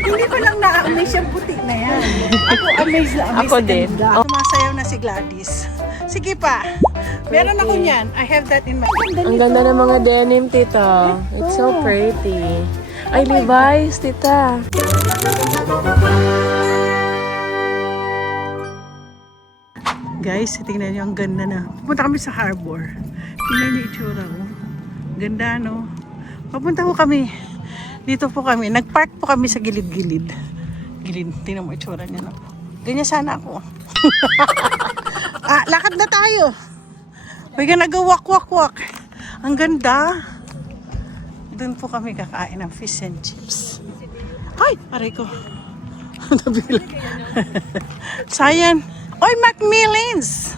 Hindi ko lang na-amaze yung puti na yan. Ako amazed na amazed. Ako din. Oh. Sumasayaw na si Gladys. Sige pa. Meron ako niyan. I have that in my... Ang ganda ng mga denim, tita. It's so pretty. Ay, Levi's, tita. Guys, tingnan niyo ang ganda na. Pupunta kami sa harbor. Tingnan niyo itsura ko. Ganda, no? Papunta ko kami. Dito po kami. Nagpark po kami sa gilid-gilid. Gilid. Tingnan mo itsura niya na po. Ganyan sana ako. Lakad na tayo. We're gonna go walk. Ang ganda. Doon po kami kakain ng fish and chips. Ay! Aray ko. Nabila. Sayan. Oy, Macmillans!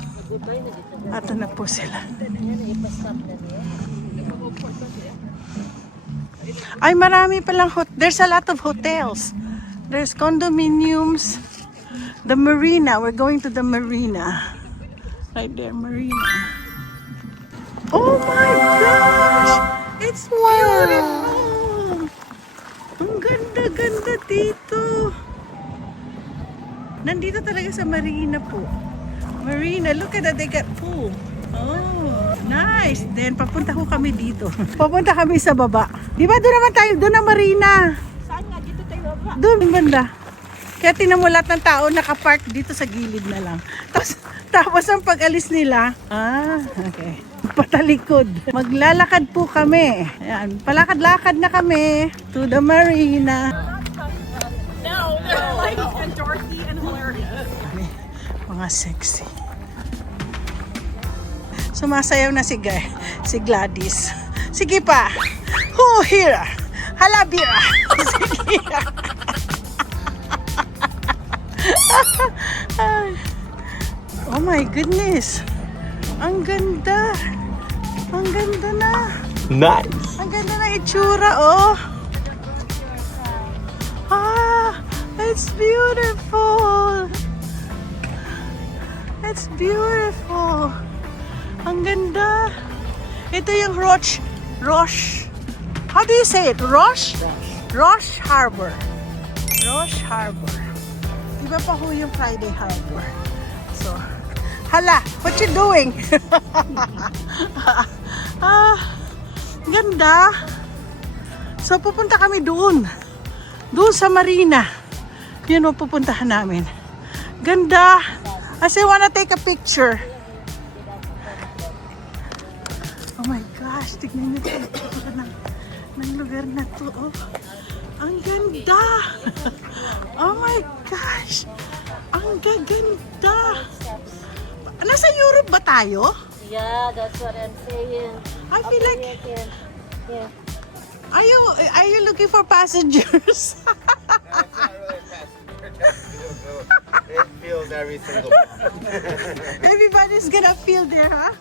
Ato na po sila. Ay, marami palang there's a lot of hotels. There's condominiums. The marina. We're going to the marina. Right there, marina. Oh my gosh! It's beautiful! Ang ganda-ganda dito. Nandito talaga sa marina po. Marina, look at that, they got pool. Oh, nice. Then, papunta ko kami dito. Papunta kami sa baba. Di ba doon naman tayo? Doon ang marina. Saan nga? Dito tayo baba. Doon, banda. Kaya tinan mo lahat ng tao nakapark dito sa gilid na lang. Tapos ang pag-alis nila, okay. Patalikod. Maglalakad po kami. Ayan, palakad-lakad na kami to the marina. No, they're like and Dorothy and hilarious. Mga sexy. Sumasayaw na si Gladys. Sige pa. Who here? Halabira. Sige. Oh my goodness. Ang ganda. Ang ganda na. Nice. Ang ganda na itsura, oh. It's beautiful. It's beautiful. Ang ganda. Ito yung Roche. How do you say it? Roche Harbor. Roche Harbor. Iba pa ho yung Friday Harbor. So, hala, what you doing? Ganda. So, pupunta kami doon. Doon sa marina. Yun ang pupuntahan namin. Ganda. As I wanna take a picture. Oh my gosh, tignan niyo ito ng lugar na to. Oh. Ang ganda. Oh my gosh. Ang gaganda. Nasa Europe ba tayo? Yeah, that's what I'm saying. I feel like... Yeah. Are you looking for passengers? It feels every single one. Everybody's gonna feel there, huh?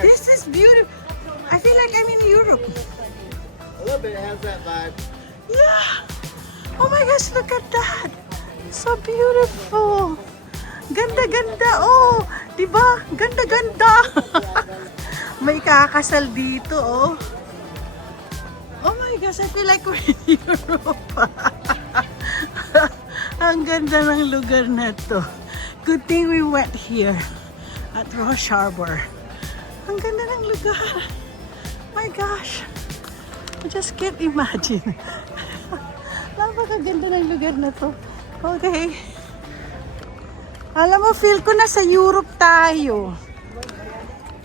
This is beautiful. I feel like I'm in Europe. A little bit, it has that vibe. Yeah. Oh my gosh, look at that. So beautiful. Ganda-ganda. Oh, diba? Ganda-ganda. May kakasal dito, oh. Oh my gosh, I feel like we're in Europe. Ang ganda ng lugar na to. Good thing we went here at Roche Harbor. Ang ganda ng lugar. My gosh. I just can't imagine. Napakaganda ng lugar na to. Okay. Alam mo, feel ko nasa Europe tayo.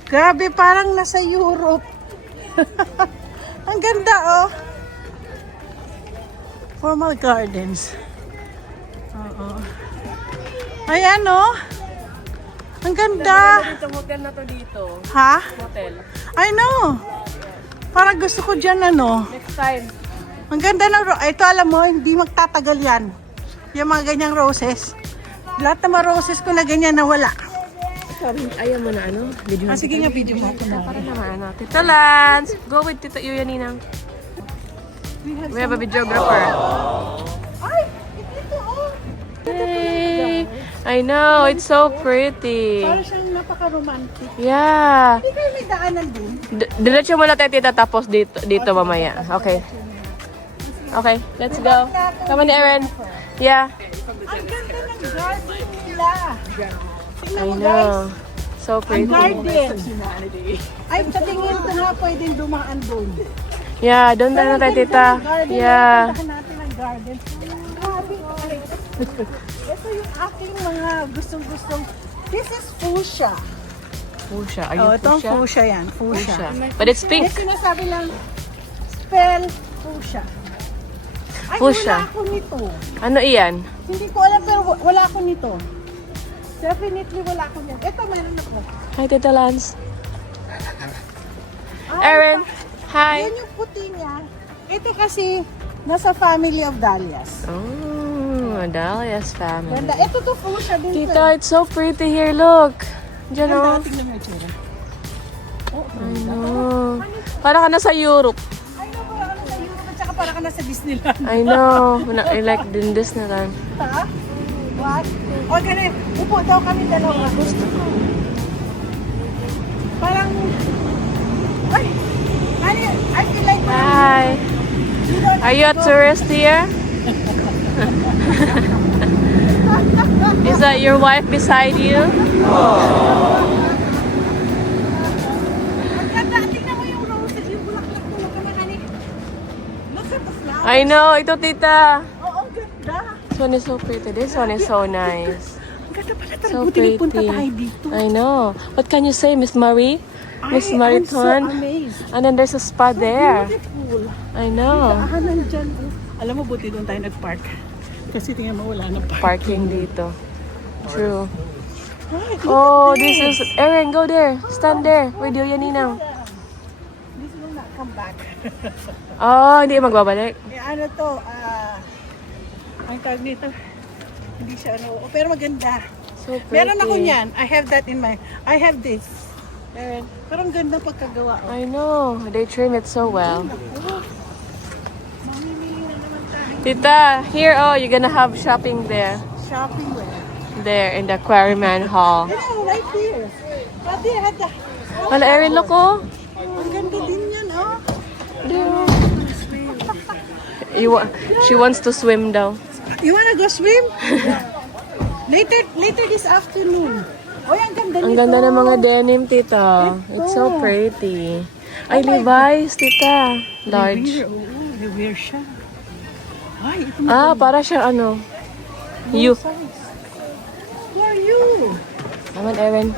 Grabe, parang nasa Europe. Ang ganda, oh. Formal Gardens. Oo. Ayan, oh. Ang ganda. Itong hotel na to dito. Ha? Hotel. I know. Parang gusto ko dyan, ano. Next time. Ang ganda ng ito, alam mo, hindi magtatagal yan. Yung mga ganyang roses. Lahat ng mga roses ko na ganyan nawala. Sorry. Ayaw mo na ano? Video mo. Sige nga, video mo. Para naman ano. Tita Lance! Go with Tita Yuya Ninang. We have a videographer. Ay! Ito, oh! Yay! I know, it's so pretty. Parang siyang napaka-romantic. Yeah. Hindi kayo may daanan din. Diretso muna tayo, tita, tapos dito mamaya. Okay. Okay, let's go. Come on, Aaron. Yeah. Ang ganda ng garden nila. Tingnan I mo guys. know. So Ang pretty. garden. Ay, sa tingin ko nga pwedeng dumaan doon. Yeah, doon tayo tayo, tita. Yeah. Puntahan natin ang garden. Grabe. Ito yung aking mga gustong-gustong. This is fuchsia. Fuchsia. Are Oh, you itong fuchsia? fuchsia yan. Fuchsia. Fuchsia. But it's pink. May sinasabi lang, spell fuchsia. Ay, Fuchsia. wala ako nito. Ano iyan? Hindi ko alam pero wala ako nito. Definitely wala ako nito. Ito, meron ako. Hi, Tita Lance. Ay, Aaron. Hi. Yan yung puti niya. Ito kasi, nasa family of dahlias. Oh, Dahlia's family. Ganda. Ito to fuchsia din. Tita, it's so pretty here. Look. Diyan, oh. Tingnan mo yung tsura. Oh, I know. Para ka na sa Europe. ay no, para ka na sa Europe at saka para ka na sa Disneyland. I know. I like din Disneyland. Ha? What? O, ganun. Upo daw kami dalawa. Gusto ko. Parang, ay, I feel like Hi. Are you a tourist here? Is that your wife beside you? Ang ganda. Tingnan mo yung roses, yung bulaklak ko. Look at the flower. I know. Ito, tita. Oo, ang ganda. This one is so pretty. This one is so nice. Ang ganda pala. So Buti nagpunta pretty. tayo dito. I know. What can you say, Miss Marie? Miss I'm so Mariton? amazed. And then there's a spa there. Beautiful. I know. Daanan dyan. Alam mo, buti doon tayo nag-park. Kasi tingnan mo, wala na park. Parking dito. True. Ay, look Oh, at this is... Erin, go there. Stand there. With you, Yaninang. This will not come back. Oh, hindi magbabalik. Eh, ano to, ang tawag nito, hindi siya ano, pero maganda. So pretty. Meron ako niyan. I have that in my, I have this. Pero ang ganda pagkagawa. Oh. I know. They trim it so well. Mamimili na naman tayo. Tita, here, oh, you're gonna have shopping there. Shopping wear. There, in the Quarryman Hall. Oh, right here. Pati, hada. Wala, Erin, look, oh. Ang ganda din yan, oh. There. She wants to swim daw. You wanna go swim? later this afternoon. Oy, ang ganda nito. Ang ganda ng mga denim, tita. It's so pretty. Ay, Levi's, tita. Large. They wear siya. Ay, ito Ah, para siya ano. You. size. Who are you? Come on, Erin.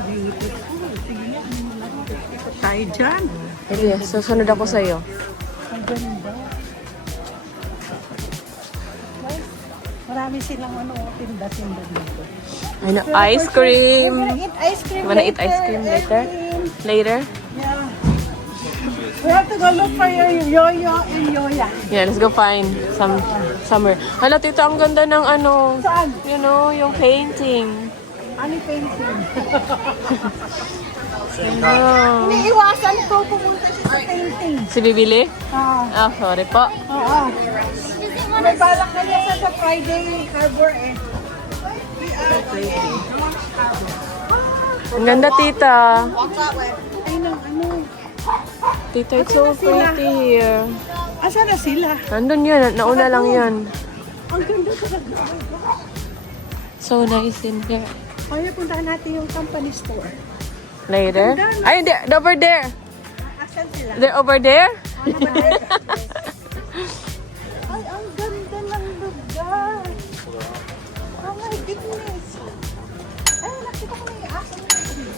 Tayo dyan. Sige, susunod ako sa'yo. Ang ganda. Marami silang ano, tinda-tinda dito. I know, ice cream. We're gonna eat ice cream You wanna eat ice cream later? Later? Yeah. We have to go look for your yo-yo and yoya. Yeah, let's go find somewhere. Hala, tito, ang ganda ng ano, Saan? you know, yung painting. Ano painting? Oh. Iniiwasan ko pumunta siya sa painting. Si Bibili? Ah, Ah, sorry po. oo. May balak na niya sa Friday Harbor eh. Ang ganda, tita. Ay, nang ano. Tita, it's so pretty here. Asa na sila? Nandun yun, nauna lang yun. Ang ganda talaga. So nice in here. Kaya puntahan natin yung company store. Later? Ay, they're over there. Asan sila? They're over there? Ay, ang ganda ng lugar. Oh my goodness. Ay, nakita ko na yung aso na yun.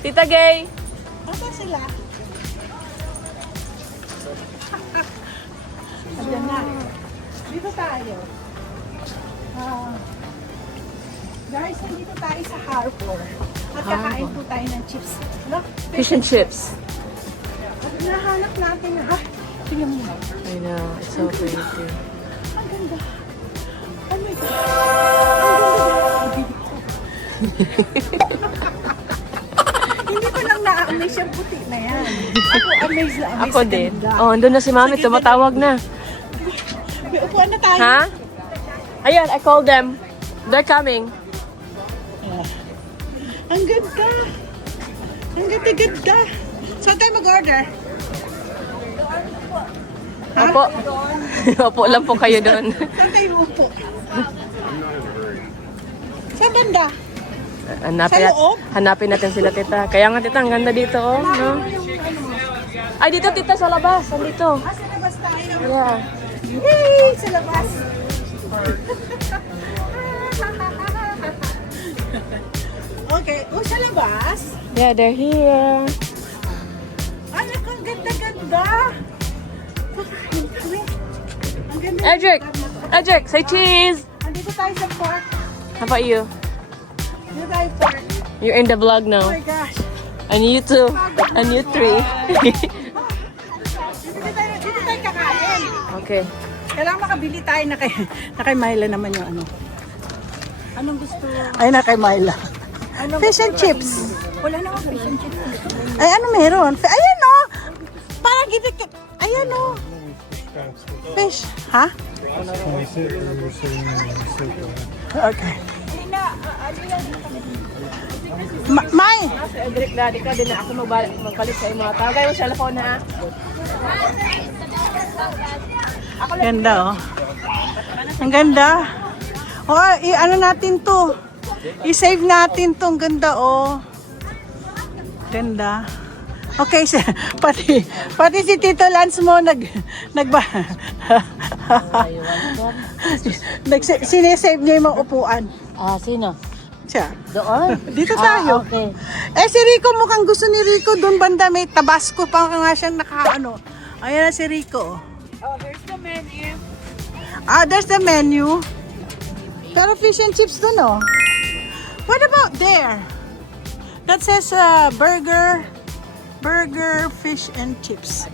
Tita Gay. Asan sila? Ayan na. Dito tayo. Guys, nandito tayo sa harbor. At kakain po tayo ng chips. No? Fish and chips. At nahanap natin na, tingnan mo. I know, it's so pretty. Ang ganda. Oh my God. Ang ganda. Hindi ko lang na-amaze yung puti na yan. Ako amazed na amazed Ako sa din. ganda. Oh, andun na si Mami, tumatawag na. May upuan na tayo. Ha? Ayan, I called them. They're coming. Ang ganda. Ang ganda-ganda. Saan tayo mag-order? Opo. Opo lang po kayo doon. Saan tayo upo? Sa banda? Hanapin, Sa loob? hanapin natin sila, tita. Kaya nga, tita, ang ganda dito, oh. No? Ay, dito, tita, sa labas. Andito. Sa labas tayo. Yeah. Yay! Sa labas. Okay. Oh, sa labas? Yeah, they're here. Anak, ang ganda-ganda. Ang ganda. Edric! Edric, say cheese! Andito tayo sa park. How about you? Andito tayo sa park. You're in the vlog Oh now. my gosh. And you too. And you three. Dito tayo kakain. Okay. Kailangan makabili tayo na kay Myla naman yung ano. Anong gusto? Ay, na kay Myla. Fish and chips. Wala na ako fish and chips. Ay, ano meron? Ayan o. Parang gibig. Ayan o. Fish. Ha? Okay. May! Si Edric, daddy ka, din na ako magpalit sa mga tagay mo cellphone na. Ganda oh. Ang ganda. O, ano natin to? I-save natin to. Ang ganda oh. Ganda. Okay, pati si Tito Lance mo sinesave niya yung mga upuan. Ah, sino? Siya. Doon? Dito tayo. Okay. Eh, si Rico, mukhang gusto ni Rico. Doon banda may Tabasco pa nga siyang nakaano. Ayan na si Rico. Oh, here's the menu. Ah, there's the menu. Pero fish and chips doon, oh. What about there? That says burger, fish and chips.